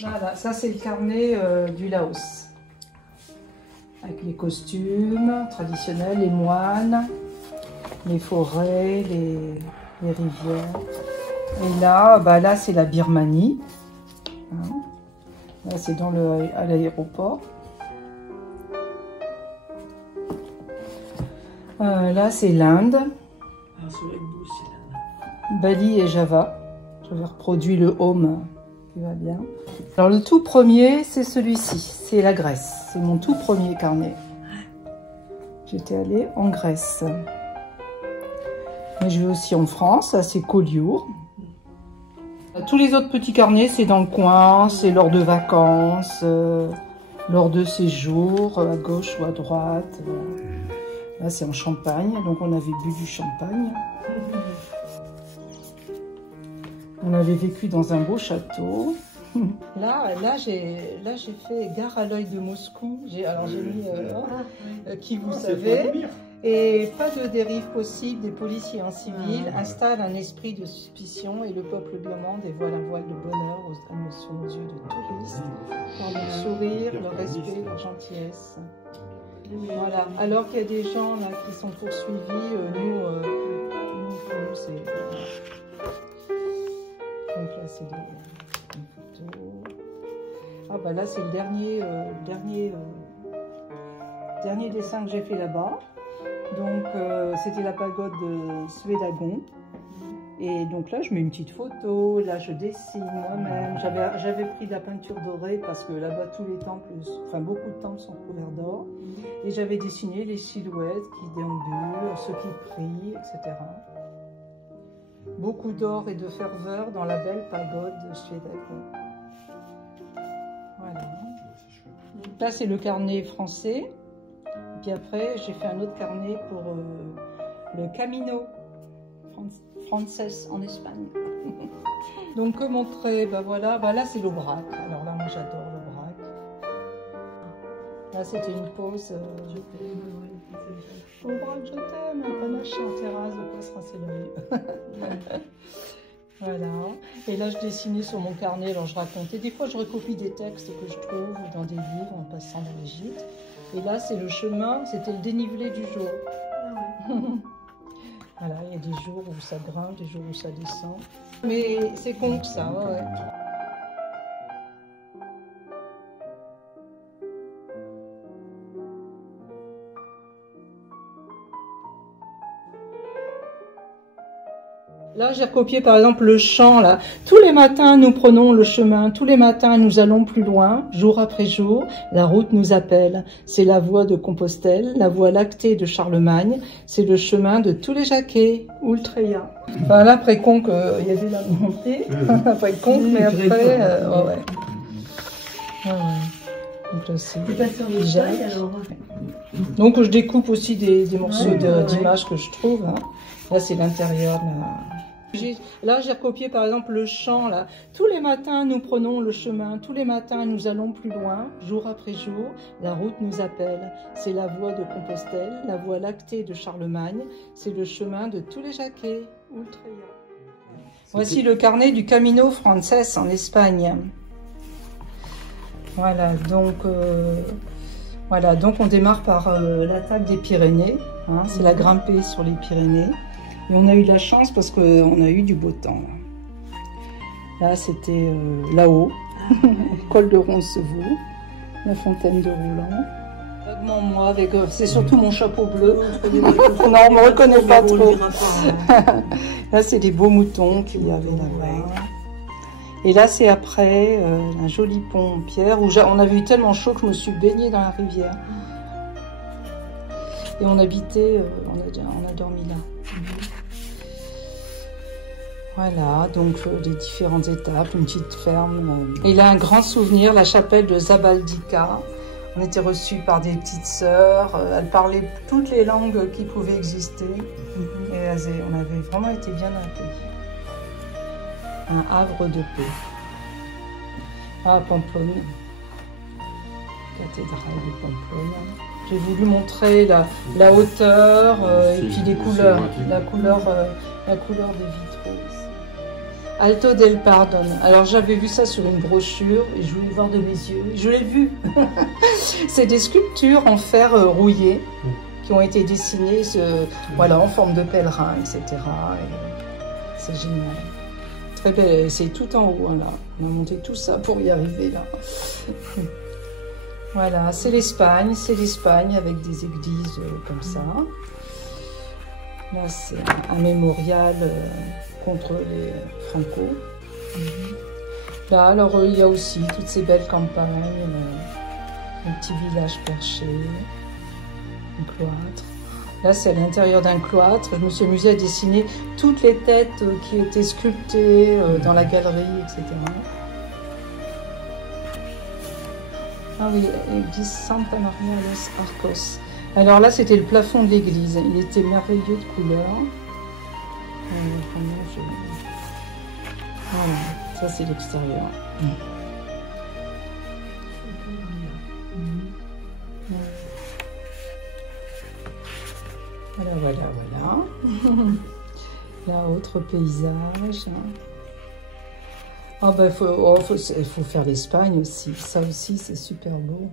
Voilà, ça c'est le carnet du Laos. Avec les costumes traditionnels, les moines, les forêts, les rivières. Et là, là c'est la Birmanie. Hein. Là c'est à l'aéroport. Là c'est l'Inde. Bali et Java. J'avais reproduit le home qui va bien. Alors le tout premier c'est celui-ci, c'est la Grèce. C'est mon tout premier carnet. J'étais allée en Grèce. Mais je vais aussi en France, là c'est Collioure. Tous les autres petits carnets c'est dans le coin, c'est lors de vacances, lors de séjours, à gauche ou à droite. Là c'est en Champagne, donc on avait bu du champagne. On avait vécu dans un beau château. Là j'ai fait Gare à l'œil de Moscou. J'ai mis qui vous savez. Et pas de dérive possible, des policiers en civil installent un esprit de suspicion et le peuple birman dévoile un voile de bonheur aux yeux de touristes par leur sourire, leur respect, leur gentillesse. Voilà. Alors qu'il y a des gens là qui sont poursuivis, nous c'est... Donc là c'est des photos. Là c'est le dernier dessin que j'ai fait là-bas. Donc c'était la pagode de Swedagon. Et donc là je mets une petite photo, là je dessine moi-même. J'avais pris de la peinture dorée parce que là-bas tous les temples, enfin beaucoup de temples sont couverts d'or. Et j'avais dessiné les silhouettes qui déambulent, ceux qui prient, etc. Beaucoup d'or et de ferveur dans la belle pagode de Swedagon. Voilà. Là c'est le carnet français. Puis après, j'ai fait un autre carnet pour le Camino Frances en Espagne. Donc, que montrer? Voilà, là c'est l'Aubrac. Alors là, moi j'adore l'Aubrac. Là, c'était une pause. Aubrac, je t'aime. Un panache en terrasse, de quoi se rincer l'œil. Voilà. Et là, je dessinais sur mon carnet, alors je racontais. Des fois, je recopie des textes que je trouve dans des livres en passant dans l'Égypte. Et là, c'est le chemin, c'était le dénivelé du jour. Voilà, il y a des jours où ça grimpe, des jours où ça descend. Mais c'est con que ça, ouais. Là, j'ai recopié par exemple le chant, là. Tous les matins, nous prenons le chemin. Tous les matins, nous allons plus loin. Jour après jour, la route nous appelle. C'est la voie de Compostelle, la voie lactée de Charlemagne. C'est le chemin de tous les Jacquets, Ultreya. Enfin, là, après Conques, il y avait la montée. Après Conques, mais après, ouais. Donc là, c'est Jacques. Donc, je découpe aussi des morceaux d'images que je trouve. Hein. Là, c'est l'intérieur. Là, j'ai recopié par exemple le chant. Là. Tous les matins, nous prenons le chemin. Tous les matins, nous allons plus loin. Jour après jour, la route nous appelle. C'est la voie de Compostelle, la voie lactée de Charlemagne. C'est le chemin de tous les Jacquets, Ultreya. Voici le carnet du Camino Frances en Espagne. Voilà, donc on démarre par l'attaque des Pyrénées. Hein, c'est la grimpée sur les Pyrénées. Et on a eu de la chance parce qu'on a eu du beau temps. Là, c'était là-haut, col de Roncevaux, la fontaine de Roland. Vaguement moi, avec c'est surtout mon chapeau bleu. Non, on me reconnaît pas trop. Là, c'est des beaux moutons qu'il y avait là-bas. Et là, c'est après un joli pont en pierre où on avait eu tellement chaud que je me suis baignée dans la rivière. Et on habitait, on a dormi là. Voilà, donc les différentes étapes, une petite ferme. Et là, un grand souvenir, la chapelle de Zabaldika. On était reçus par des petites sœurs. Elles parlaient toutes les langues qui pouvaient exister. Et on avait vraiment été bien accueillis. Un havre de paix. Ah, Pamplonne. Cathédrale de Pamplonne. J'ai voulu montrer la hauteur et puis les couleurs. La couleur des vitraux. Alto del Pardon. Alors j'avais vu ça sur une brochure et je voulais le voir de mes yeux. Je l'ai vu. C'est des sculptures en fer rouillé qui ont été dessinées voilà, en forme de pèlerin, etc. C'est génial. Très belle. C'est tout en haut, hein, là. On a monté tout ça pour y arriver là. Voilà, c'est l'Espagne avec des églises comme ça. Là, c'est un mémorial contre les Franco. Là, alors, il y a aussi toutes ces belles campagnes, un petit village perché, un cloître. Là, c'est à l'intérieur d'un cloître. Je me suis amusée à dessiner toutes les têtes qui étaient sculptées dans la galerie, etc. Ah oui, l'église Santa Maria los Arcos. Alors là, c'était le plafond de l'église. Il était merveilleux de couleurs. Voilà, ça c'est l'extérieur. Voilà. Là, autre paysage. Ah ben, il faut faire l'Espagne aussi. Ça aussi, c'est super beau.